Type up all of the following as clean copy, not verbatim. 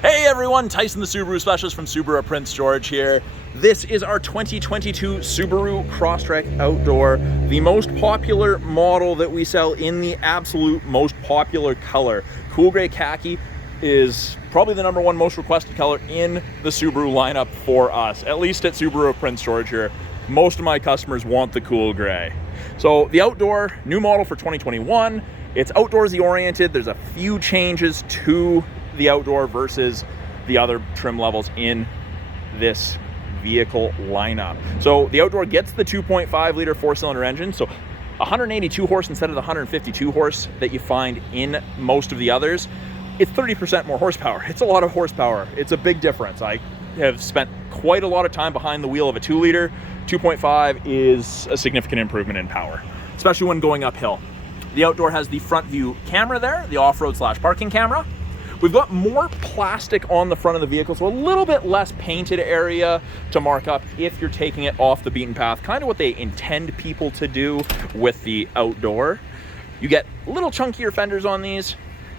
Hey everyone, Tyson the Subaru Specialist from Subaru Prince George here. This is our 2022 Subaru Crosstrek Outdoor, the most popular model that we sell in the absolute most popular color. Cool gray khaki is probably the #1 most requested color in the Subaru lineup for us, at least at Subaru Prince George here. Most of my customers want the cool gray. So the Outdoor, new model for 2021. It's outdoorsy oriented. There's a few changes to the Outdoor versus the other trim levels in this vehicle lineup. So the Outdoor gets the 2.5 liter 4-cylinder engine, so 182 horse instead of the 152 horse that you find in most of the others. It's 30% more horsepower. It's a lot of horsepower. It's a big difference. I have spent quite a lot of time behind the wheel of a 2 liter. 2.5 is a significant improvement in power, especially when going uphill. The Outdoor has the front view camera there, the off-road / parking camera. We've got more plastic on the front of the vehicle, so a little bit less painted area to mark up if you're taking it off the beaten path, kind of what they intend people to do with the Outdoor. You get little chunkier fenders on these.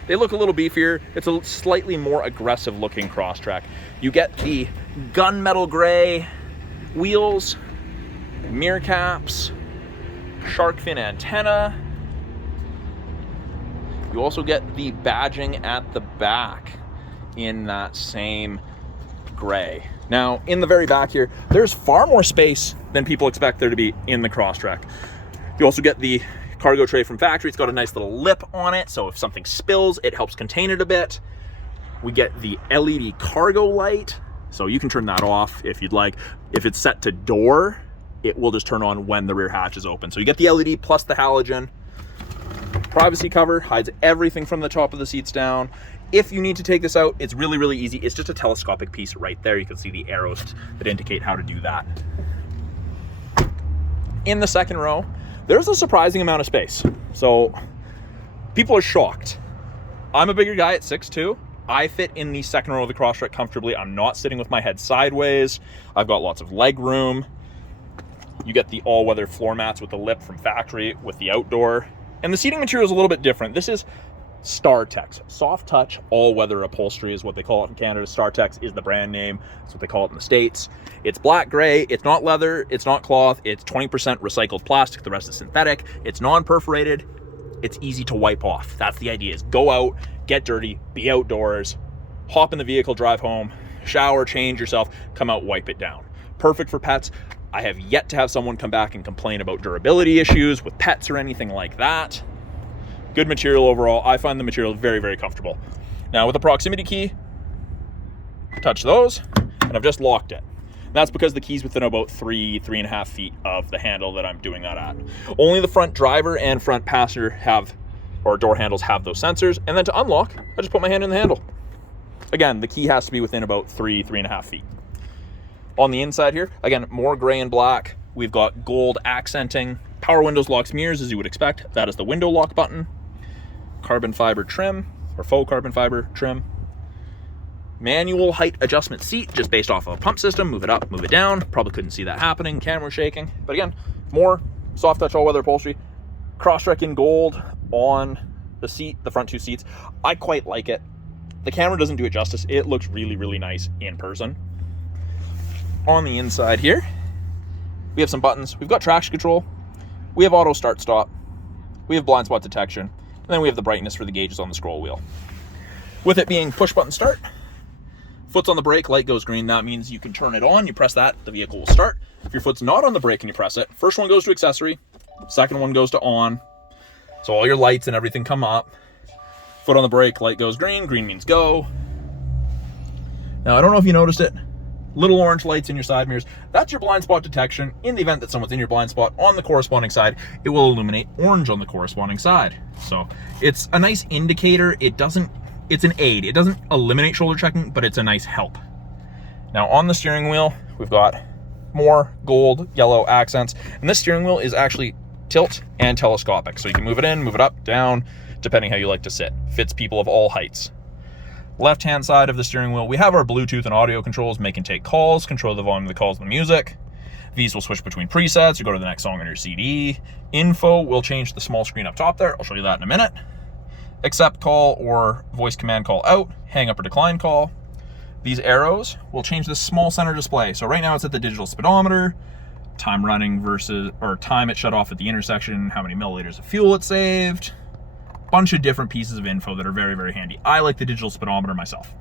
They look a little beefier. It's a slightly more aggressive looking Crosstrek. You get the gunmetal gray wheels, mirror caps, shark fin antenna. You also get the badging at the back in that same gray. Now, in the very back here, there's far more space than people expect there to be in the Crosstrek. You also get the cargo tray from factory. It's got a nice little lip on it, so if something spills, it helps contain it a bit. We get the LED cargo light, so you can turn that off if you'd like. If it's set to door, it will just turn on when the rear hatch is open. So you get the LED plus the halogen. Privacy cover hides everything from the top of the seats down. If you need to take this out, it's really, really easy. It's just a telescopic piece right there. You can see the arrows that indicate how to do that. In the second row, there's a surprising amount of space. So people are shocked. I'm a bigger guy at 6'2". I fit in the second row of the Crosstrek comfortably. I'm not sitting with my head sideways. I've got lots of leg room. You get the all-weather floor mats with the lip from factory with the Outdoor. And the seating material is a little bit different. This is StarTex, soft touch all-weather upholstery is what they call it in Canada. StarTex is the brand name. That's what they call it in the States. It's black gray. It's not leather. It's not cloth. It's 20% recycled plastic. The rest is synthetic. It's non-perforated. It's easy to wipe off. That's the idea, is go out, get dirty, be outdoors, hop in the vehicle, drive home, shower, change yourself, come out, wipe it down. Perfect for pets. I have yet to have someone come back and complain about durability issues with pets or anything like that. Good material overall. I find the material very, very comfortable. Now with the proximity key, touch those, and I've just locked it. That's because the key's within about 3.5 feet of the handle that I'm doing that at. Only the front driver and front passenger have, or door handles have those sensors. And then to unlock, I just put my hand in the handle. Again, the key has to be within about 3.5 feet. On the inside here, again, more gray and black. We've got gold accenting, power windows, locks, mirrors, as you would expect. That is the window lock button. Carbon fiber trim, or faux carbon fiber trim. Manual height adjustment seat, just based off of a pump system. Move it up, move it down. Probably couldn't see that happening. Camera shaking. But again, more soft touch all-weather upholstery. Crosstrek in gold on the seat, the front two seats. I quite like it. The camera doesn't do it justice. It looks really, really nice in person. On the inside here, we have some buttons. We've got traction control. We have auto start stop. We have blind spot detection. And then we have the brightness for the gauges on the scroll wheel. With it being push button start, foot's on the brake, light goes green. That means you can turn it on. You press that, the vehicle will start. If your foot's not on the brake and you press it, first one goes to accessory, second one goes to on. So all your lights and everything come up. Foot on the brake, light goes green. Green means go. Now, I don't know if you noticed it. Little orange lights in your side mirrors. That's your blind spot detection. In the event that someone's in your blind spot on the corresponding side, it will illuminate orange on the corresponding side. So it's a nice indicator. It's an aid. It doesn't eliminate shoulder checking, but it's a nice help. Now on the steering wheel, we've got more gold, yellow accents. And this steering wheel is actually tilt and telescopic. So you can move it in, move it up, down, depending how you like to sit. Fits people of all heights. Left-hand side of the steering wheel, we have our Bluetooth and audio controls, make and take calls, control the volume of the calls and the music. These will switch between presets or go to the next song on your CD. Info will change the small screen up top there. I'll show you that in a minute. Accept call or voice command call out, hang up or decline call. These arrows will change the small center display. So right now it's at the digital speedometer, time running versus, or time it shut off at the intersection, how many milliliters of fuel it saved, bunch of different pieces of info that are very, very handy. I like the digital speedometer myself.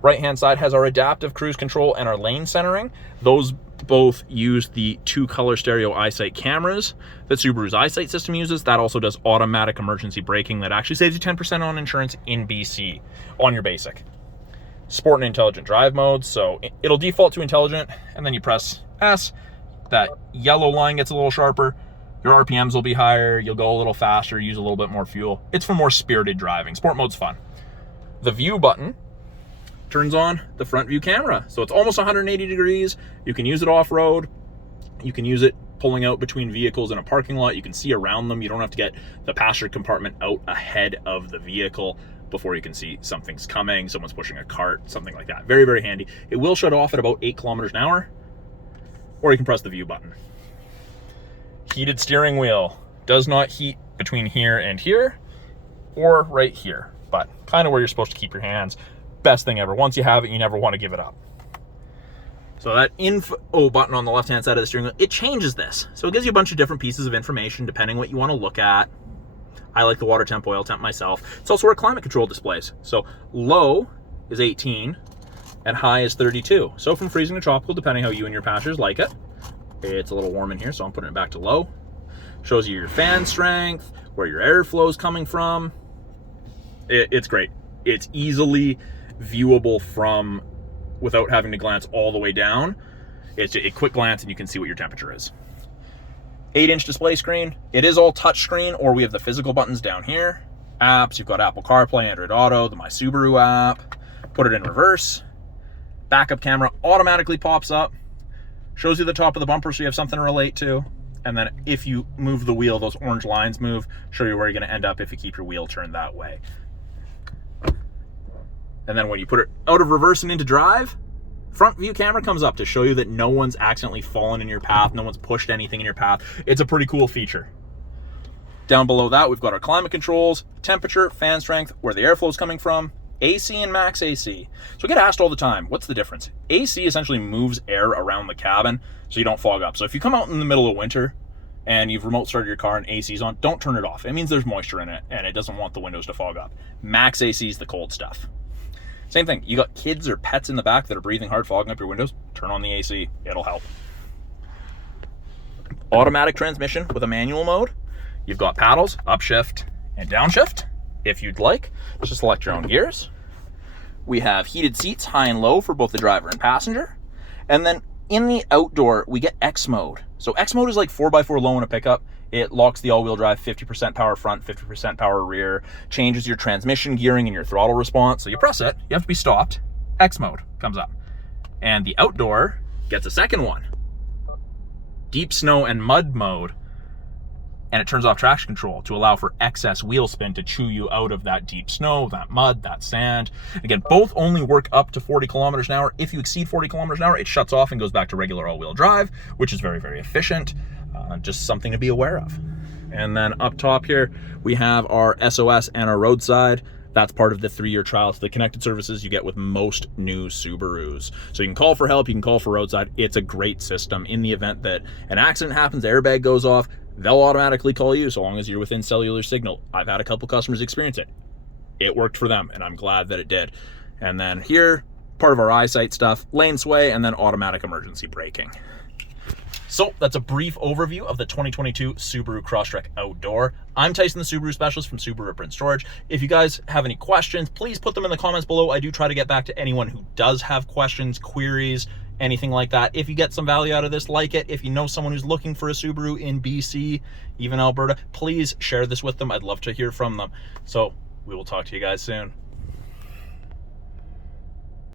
Right-hand side has our adaptive cruise control and our lane centering. Those both use the 2-color stereo eyesight cameras that Subaru's eyesight system uses. That also does automatic emergency braking that actually saves you 10% on insurance in BC on your basic. Sport and intelligent drive modes, so it'll default to intelligent, and then you press S, that yellow line gets a little sharper, your RPMs will be higher, you'll go a little faster, use a little bit more fuel. It's for more spirited driving. Sport mode's fun. The view button turns on the front view camera. So it's almost 180 degrees. You can use it off-road. You can use it pulling out between vehicles in a parking lot. You can see around them. You don't have to get the passenger compartment out ahead of the vehicle before you can see something's coming, someone's pushing a cart, something like that. Very, very handy. It will shut off at about 8 kilometers an hour, or you can press the view button. Heated steering wheel. Does not heat between here and here, or right here, but kind of where you're supposed to keep your hands. Best thing ever. Once you have it, you never want to give it up. So that info button on the left-hand side of the steering wheel, it changes this. So it gives you a bunch of different pieces of information depending what you want to look at. I like the water temp, oil temp myself. It's also where climate control displays. So low is 18 and high is 32. So from freezing to tropical, depending how you and your passengers like it. It's a little warm in here, so I'm putting it back to low. Shows you your fan strength, where your airflow is coming from. It's great. It's easily viewable from without having to glance all the way down. It's a quick glance and you can see what your temperature is. 8-inch display screen. It is all touch screen, or we have the physical buttons down here. Apps, you've got Apple CarPlay, Android Auto, the My Subaru app. Put it in reverse. Backup camera automatically pops up. Shows you the top of the bumper so you have something to relate to. And then if you move the wheel, those orange lines move, show you where you're going to end up if you keep your wheel turned that way. And then when you put it out of reverse and into drive, front view camera comes up to show you that no one's accidentally fallen in your path, no one's pushed anything in your path. It's a pretty cool feature. Down below that, we've got our climate controls, temperature, fan strength, where the airflow is coming from, AC and max AC. So I get asked all the time, what's the difference? AC essentially moves air around the cabin so you don't fog up. So if you come out in the middle of winter and you've remote started your car and AC's on, don't turn it off. It means there's moisture in it and it doesn't want the windows to fog up. Max AC is the cold stuff. Same thing, you got kids or pets in the back that are breathing hard, fogging up your windows, turn on the AC, it'll help. Automatic transmission with a manual mode. You've got paddles, upshift and downshift. If you'd like, just select your own gears. We have heated seats, high and low for both the driver and passenger. And then in the outdoor, we get X mode. So X mode is like 4x4 low in a pickup. It locks the all-wheel drive, 50% power front, 50% power rear, changes your transmission gearing and your throttle response. So you press it, you have to be stopped, X mode comes up. And the outdoor gets a second one, deep snow and mud mode. And it turns off traction control to allow for excess wheel spin to chew you out of that deep snow, that mud, that sand. Again, both only work up to 40 kilometers an hour. If you exceed 40 kilometers an hour, it shuts off and goes back to regular all-wheel drive, which is very, very efficient. Just something to be aware of. And then up top here, we have our SOS and our roadside. That's part of the 3-year trial to the connected services you get with most new Subarus. So you can call for help, you can call for roadside. It's a great system. In the event that an accident happens, the airbag goes off, they'll automatically call you so long as you're within cellular signal. I've had a couple customers experience it. It worked for them, and I'm glad that it did. And then here, part of our eyesight stuff, lane sway, and then automatic emergency braking. So that's a brief overview of the 2022 Subaru Crosstrek Outdoor. I'm Tyson, the Subaru specialist from Subaru at Prince George. If you guys have any questions, please put them in the comments below. I do try to get back to anyone who does have questions, queries, anything like that. If you get some value out of this, like it. If you know someone who's looking for a Subaru in BC, even Alberta, please share this with them. I'd love to hear from them. So we will talk to you guys soon.